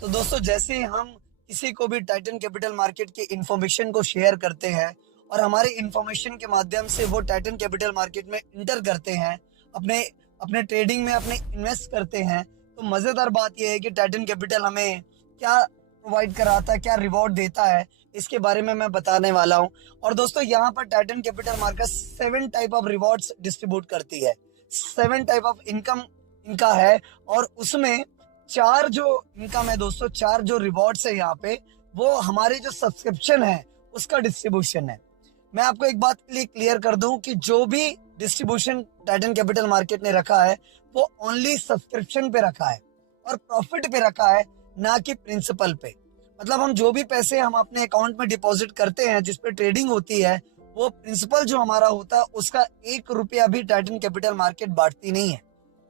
तो दोस्तों जैसे ही हम किसी को भी टाइटन कैपिटल मार्केट की इंफॉर्मेशन को शेयर करते हैं और हमारे इंफॉर्मेशन के माध्यम से वो टाइटन कैपिटल मार्केट में इंटर करते हैं, अपने अपने ट्रेडिंग में अपने इन्वेस्ट करते हैं, तो मज़ेदार बात यह है कि टाइटन कैपिटल हमें क्या प्रोवाइड कराता है, क्या रिवॉर्ड देता है, इसके बारे में मैं बताने वाला हूँ। और दोस्तों यहाँ पर Titan capital market 7 type of rewards distribute करती है, 7 टाइप ऑफ इनकम इनका है। और उसमें 4 जो इनकम है दोस्तों, 4 जो रिवॉर्ड्स है यहाँ पे, वो हमारे जो सब्सक्रिप्शन है उसका डिस्ट्रीब्यूशन है। मैं आपको एक बात के लिए क्लियर कर दूं कि जो भी डिस्ट्रीब्यूशन टाइटन कैपिटल मार्केट ने रखा है वो ओनली सब्सक्रिप्शन पे रखा है और प्रॉफिट पे रखा है, ना कि प्रिंसिपल पे। मतलब हम जो भी पैसे हम अपने अकाउंट में डिपॉजिट करते हैं जिस पे ट्रेडिंग होती है, वो प्रिंसिपल जो हमारा होता है उसका 1 रुपया भी टाइटन कैपिटल मार्केट बांटती नहीं है।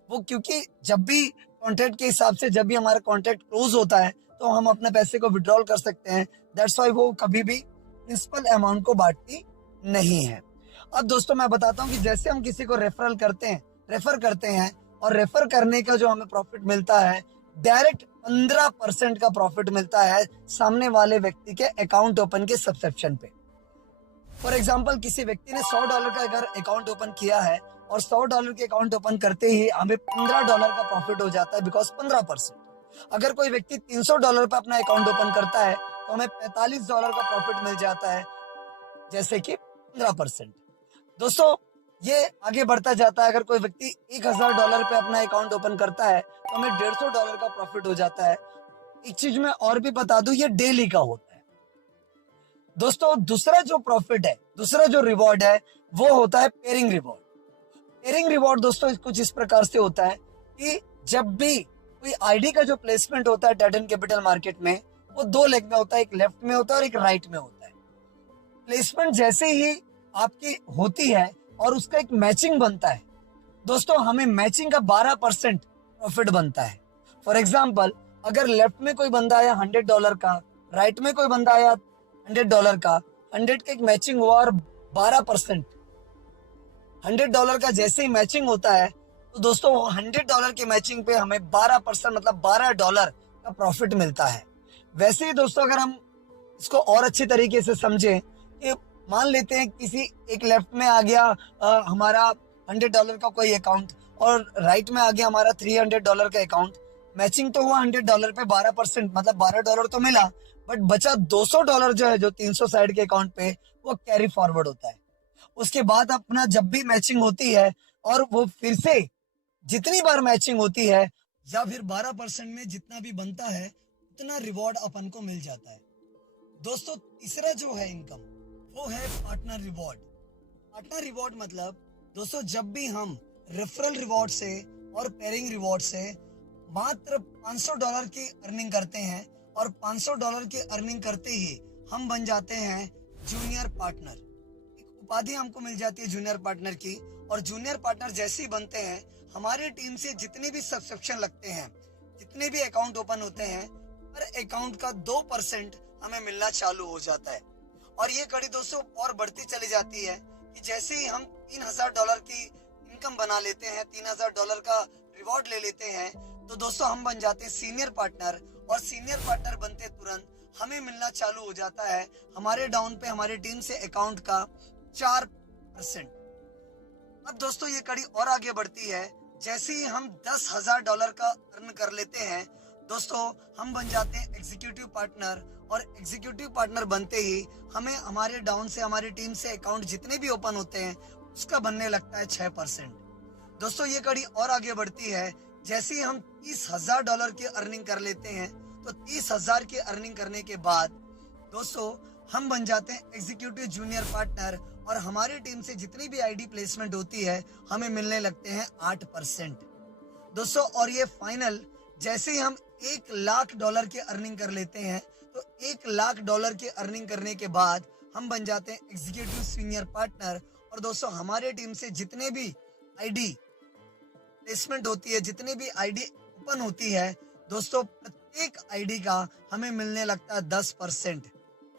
वो क्योंकि जब भी कॉन्ट्रैक्ट के हिसाब से जब भी हमारा कॉन्ट्रैक्ट क्लोज होता है तो हम अपने पैसे को विड्रॉल कर सकते हैं। दैट्स वाई वो कभी भी प्रिंसिपल अमाउंट को बांटती नहीं है। अब दोस्तों मैं बताता हूँ कि जैसे हम किसी को रेफर करते हैं और रेफर करने का जो हमें प्रॉफिट मिलता है, डायरेक्ट 15% का प्रॉफिट मिलता है सामने वाले व्यक्ति के अकाउंट ओपन के सब्सक्रिप्शन पे। फॉर एग्जाम्पल किसी व्यक्ति ने $100 का अगर अकाउंट ओपन किया है और $100 के अकाउंट ओपन करते ही हमें $15 का प्रॉफिट हो जाता है, बिकॉज 15%। अगर कोई व्यक्ति $300 पे अपना अकाउंट ओपन करता है तो हमें $45 का प्रॉफिट मिल जाता है, जैसे कि 15%। दोस्तों ये आगे बढ़ता जाता है। अगर कोई व्यक्ति $1000 पे अपना अकाउंट ओपन करता है तो हमें $150 का प्रॉफिट हो जाता है। एक चीज मैं और भी बता दूं, ये डेली का होता है दोस्तों। दूसरा जो प्रॉफिट है, दूसरा जो रिवॉर्ड है, वो होता है पेयरिंग रिवॉर्ड। पेयरिंग रिवॉर्ड दोस्तों कुछ इस प्रकार से होता है कि जब भी कोई आईडी का जो प्लेसमेंट होता है टाइटन कैपिटल मार्केट में, वो 2 लेग में होता है, एक लेफ्ट में होता है और एक राइट में होता है। प्लेसमेंट जैसे ही आपकी होती है और उसका एक मैचिंग बनता है दोस्तों, हमें मैचिंग का 12% प्रॉफिट बनता है। फॉर एग्जाम्पल अगर लेफ्ट में कोई बंदा आया $100 का, राइट में कोई बंदा आया $100 का, 100 का एक मैचिंग हुआ और 12%। $100 का जैसे ही मैचिंग होता है तो दोस्तों $100 के मैचिंग पे हमें 12% मतलब $12 का प्रॉफिट मिलता है। वैसे ही दोस्तों अगर हम इसको और अच्छी तरीके से समझें कि मान लेते हैं किसी एक लेफ्ट में आ गया हमारा $100 का कोई अकाउंट और राइट में आ गया हमारा $300 का अकाउंट। मैचिंग तो हुआ $100 पे 12%, मतलब $12 तो मिला, बट बचा $200 जो है, जो 300 साइड के अकाउंट पे, वो कैरी फॉरवर्ड होता है। उसके बाद अपना जब भी मैचिंग होती है और वो फिर से जितनी बार मैचिंग होती है या फिर 12% में जितना भी बनता है उतना रिवॉर्ड अपन को मिल जाता है। दोस्तों तीसरा जो है इनकम, वो है पार्टनर रिवॉर्ड। पार्टनर रिवॉर्ड मतलब दोस्तों जब भी हम रेफरल रिवॉर्ड से और पेयरिंग रिवॉर्ड से मात्र $500 की अर्निंग करते हैं और $500 की अर्निंग करते ही हम बन जाते हैं जूनियर पार्टनर। एक उपाधि हमको मिल जाती है जूनियर पार्टनर की। और जूनियर पार्टनर जैसे ही बनते हैं, हमारी टीम से जितने भी सब्सक्रिप्शन लगते हैं, जितने भी अकाउंट ओपन होते हैं, हर अकाउंट का 2% हमें मिलना चालू हो जाता है। और ये कड़ी दोस्तों और बढ़ती चली जाती है कि जैसे ही हम $3000 की इनकम बना लेते हैं, $3000 का रिवॉर्ड ले लेते हैं, तो दोस्तों हम बन जाते हैं सीनियर पार्टनर। और सीनियर पार्टनर बनते तुरंत हमें मिलना चालू हो जाता है हमारे डाउन पे हमारी टीम से अकाउंट का 4%। अब दोस्तों ये कड़ी और आगे बढ़ती है। जैसे ही हम $10,000 का अर्न कर लेते हैं दोस्तों, हम बन जाते हैं एग्जीक्यूटिव पार्टनर। और एग्जीक्यूटिव पार्टनर बनते ही हमें हमारे डाउन से हमारी टीम से अकाउंट जितने भी ओपन होते हैं उसका बनने लगता है 6%। दोस्तों ये कड़ी और आगे बढ़ती है। जैसे ही हम $30,000 की अर्निंग कर लेते हैं, तो 30,000 की अर्निंग करने के बाद दोस्तों हम बन जाते हैं एग्जीक्यूटिव जूनियर पार्टनर। और हमारी टीम से जितनी भी आईडी प्लेसमेंट होती है हमें मिलने लगते हैं 8% दोस्तों। और ये फाइनल जैसे ही हम $1,00,000 की अर्निंग कर लेते हैं, तो $1,00,000 की अर्निंग करने के बाद हम बन जाते हैं एग्जीक्यूटिव सीनियर पार्टनर। और दोस्तों हमारे टीम से जितने भी आईडी प्लेसमेंट होती है, जितनी भी आईडी ओपन होती है दोस्तों, प्रत्येक आईडी का हमें मिलने लगता है 10%।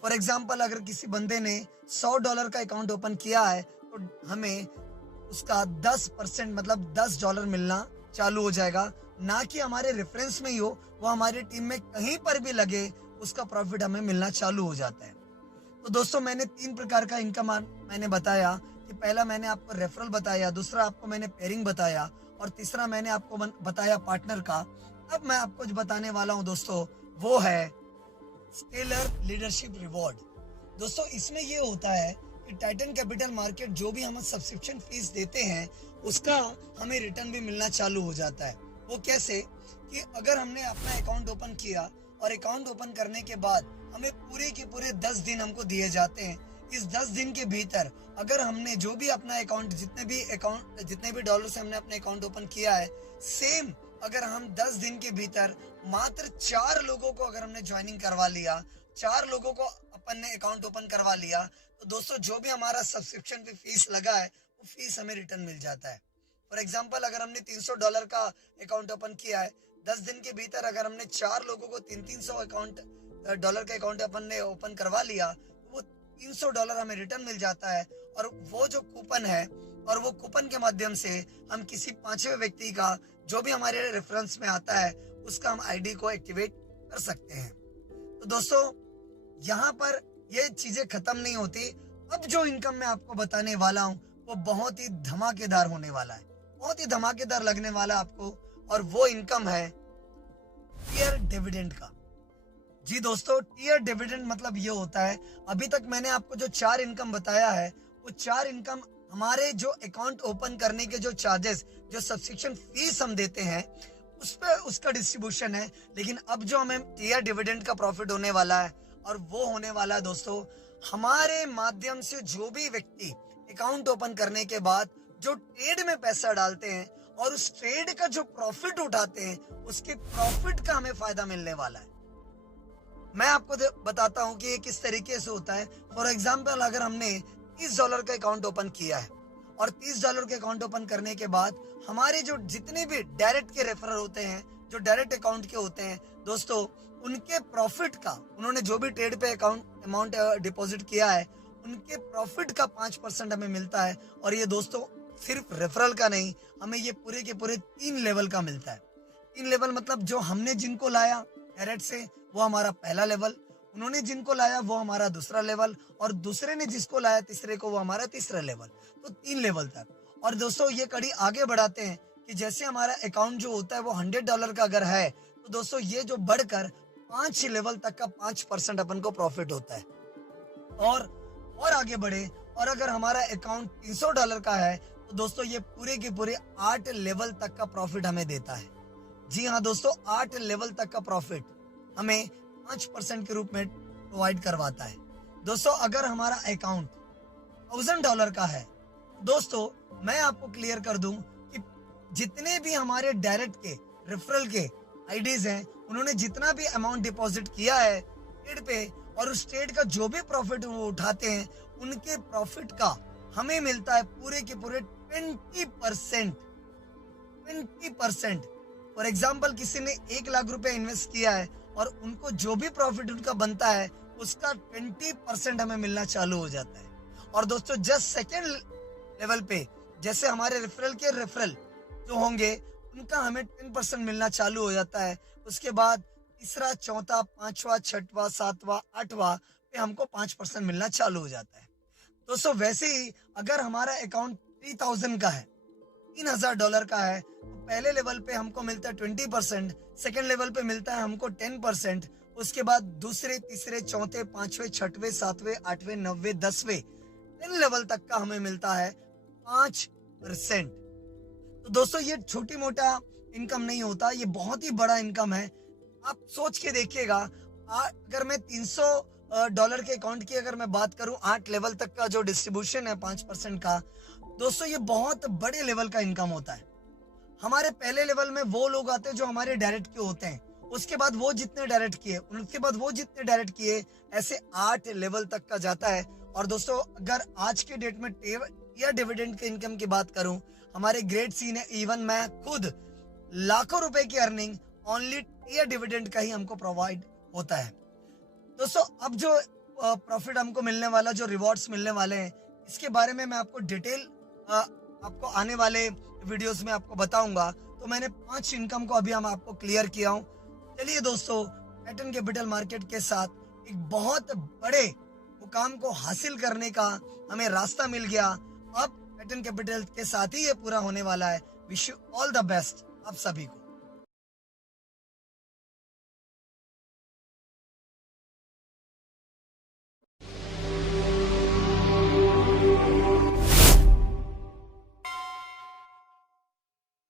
फॉर एग्जाम्पल अगर किसी बंदे ने $100 का अकाउंट ओपन किया है तो हमें उसका 10% मतलब $10 मिलना चालू हो जाएगा, ना कि हमारे रेफरेंस में ही हो, वो हमारी टीम में कहीं पर भी लगे उसका प्रॉफिट हमें मिलना चालू हो जाता है। तो दोस्तों मैंने 3 प्रकार का इनकम मैंने बताया कि पहला मैंने आपको रेफरल बताया, दूसरा आपको मैंने पेयरिंग बताया और तीसरा मैंने आपको बताया पार्टनर का। अब मैं आपको जो बताने वाला हूं दोस्तों वो है स्केलर लीडरशिप रिवॉर्ड। दोस्तों इसमें ये होता है कि टाइटन कैपिटल मार्केट जो भी हम सब्सक्रिप्शन फीस देते हैं उसका हमें रिटर्न भी मिलना चालू हो जाता है। वो कैसे कि अगर हमने अपना अकाउंट ओपन किया और अकाउंट ओपन करने के बाद हमें पूरे के पूरे 10 दिन हमको दिए जाते हैं। इस 10 दिन के भीतर अगर हमने जो भी अपना अकाउंट जितने भी डॉलर से हमने अपना अकाउंट ओपन किया है, सेम अगर हम 10 दिन के भीतर मात्र 4 लोगों को अगर हमने ज्वाइनिंग करवा लिया, 4 लोगों को अपन ने अकाउंट ओपन करवा लिया, तो दोस्तों जो भी हमारा सब्सक्रिप्शन फीस लगा है वो फीस हमें रिटर्न मिल जाता है। फॉर एग्जाम्पल अगर हमने $300 का अकाउंट ओपन किया है, 10 दिन के भीतर अगर हमने 4 लोगों को $300 डॉलर का अकाउंट अपन ने ओपन करवा लिया, तो वो $300 हमें रिटर्न मिल जाता है। और वो जो कूपन है और वो कूपन के माध्यम से हम किसी 5वें व्यक्ति का जो भी हमारे रेफरेंस में आता है उसका हम आईडी को एक्टिवेट कर सकते हैं। तो दोस्तों यहाँ पर ये चीजें खत्म नहीं होती। अब जो इनकम मैं आपको बताने वाला हूँ वो बहुत ही धमाकेदार होने वाला है, बहुत ही धमाकेदार लगने वाला आपको। और वो इनकम है टियर डिविडेंड का। जी दोस्तों, टियर डिविडेंड मतलब ये होता है, अभी तक मैंने आपको जो 4 इनकम बताया है वो 4 इनकम हमारे जो अकाउंट ओपन करने के जो चार्जेस, जो सब्सक्रिप्शन फीस हम देते हैं उस पे उसका डिस्ट्रीब्यूशन है। लेकिन अब जो हमें टियर डिविडेंड का प्रॉफिट होने वाला है और वो होने वाला है दोस्तों हमारे माध्यम से जो भी व्यक्ति अकाउंट ओपन करने के बाद जो ट्रेड में पैसा डालते हैं और उस ट्रेड का जो प्रॉफिट उठाते हैं उसके प्रॉफिट का हमें फायदा मिलने वाला है। मैं आपको बताता हूं कि ये किस तरीके से होता है। फॉर एग्जाम्पल अगर हमने $30 का अकाउंट ओपन किया है और $30 के अकाउंट ओपन करने के बाद हमारे जो जितने भी डायरेक्ट के रेफरर होते हैं, जो डायरेक्ट अकाउंट के होते हैं दोस्तों, उनके प्रॉफिट का, उन्होंने जो भी ट्रेड पे अमाउंट डिपॉजिट किया है उनके प्रॉफिट का 5% हमें मिलता है। और ये दोस्तों सिर्फ रेफरल का नहीं, हमें ये पूरे के पूरे 3 लेवल का मिलता है। 3 लेवल मतलब जो हमने जिनको लाया डायरेक्ट से वो हमारा पहला लेवल, उन्होंने जिनको लाया वो हमारा दूसरा लेवल और दूसरे ने जिसको लाया तीसरे को वो हमारा तीसरा लेवल। तो 3 लेवल तक। और दोस्तों ये कड़ी आगे बढ़ाते हैं कि जैसे हमारा अकाउंट जो होता है वो $100 का अगर है तो दोस्तों ये जो बढ़कर 5 लेवल तक का 5% अपन को प्रॉफिट होता है। और आगे बढ़े और अगर हमारा अकाउंट $300 का है तो दोस्तों ये पूरे के पूरे 8 लेवल तक का प्रॉफिट हमें देता है। जी हाँ दोस्तों, 8 लेवल तक का प्रॉफिट हमें 5% के रूप में प्रोवाइड करवाता है। दोस्तों अगर हमारा अकाउंट $1000 का है, दोस्तों मैं आपको क्लियर कर दूं कि जितने भी हमारे डायरेक्ट के रेफरल के आईडीज हैं, उन्होंने जितना भी अमाउंट डिपॉजिट किया है ट्रेड पे और उस ट्रेड का जो भी प्रॉफिट वो उठाते हैं उनके प्रॉफिट का हमें मिलता है पूरे के पूरे 20%। फॉर एग्जाम्पल किसी ने 1 लाख रुपए इन्वेस्ट किया है और उनको जो भी प्रॉफिट उनका बनता है उसका 20% हमें मिलना चालू हो जाता है। और दोस्तों जस्ट सेकेंड लेवल पे जैसे हमारे रेफरल जो होंगे उनका हमें 10% मिलना चालू हो जाता है। उसके बाद तीसरा, चौथा, 5वां, 6वां, 7वां, 8वां पे हमको 5% मिलना चालू हो जाता है। दोस्तों वैसे ही अगर हमारा अकाउंट 3000 का है, $3000 का है, तो पहले लेवल पे हमको मिलता है 20%, सेकेंड लेवल पे मिलता है हमको 10%, उसके बाद दूसरे, तीसरे, चौथे, 5वें, 6वें, 7वें, 8वें, 9वें, 10वें 10 लेवल तक का हमें मिलता है 5%। तो दोस्तों ये छोटी मोटा इनकम नहीं होता, ये बहुत ही बड़ा इनकम है। आप सोच के देखिएगा, अगर मैं $300 के अकाउंट की अगर मैं बात करूं, 8 लेवल तक का जो डिस्ट्रीब्यूशन है 5% का, दोस्तों ये बहुत बड़े लेवल का इनकम होता है। हमारे पहले लेवल में वो लोग आते हैं जो हमारे डायरेक्ट के होते हैं, उसके बाद वो जितने डायरेक्ट किए, उसके बाद वो जितने डायरेक्ट किए, ऐसे 8 लेवल तक का जाता है। और दोस्तों अगर आज के डेट में टियर डिविडेंड के इनकम की बात करूं, हमारे ग्रेट सी ने, इवन मैं खुद, लाखों रुपए की अर्निंग ओनली टियर डिविडेंड का ही हमको प्रोवाइड होता है। दोस्तों अब जो प्रॉफिट हमको मिलने वाला, जो रिवॉर्ड्स मिलने वाले हैं, इसके बारे में मैं आपको डिटेल आपको आने वाले वीडियोस में आपको बताऊंगा। तो मैंने 5 इनकम को अभी हम आपको क्लियर किया हूँ। चलिए दोस्तों, टाइटन कैपिटल मार्केट के साथ एक बहुत बड़े मुकाम को हासिल करने का हमें रास्ता मिल गया। अब टाइटन कैपिटल के साथ ही ये पूरा होने वाला है। Wish you all the best आप सभी को।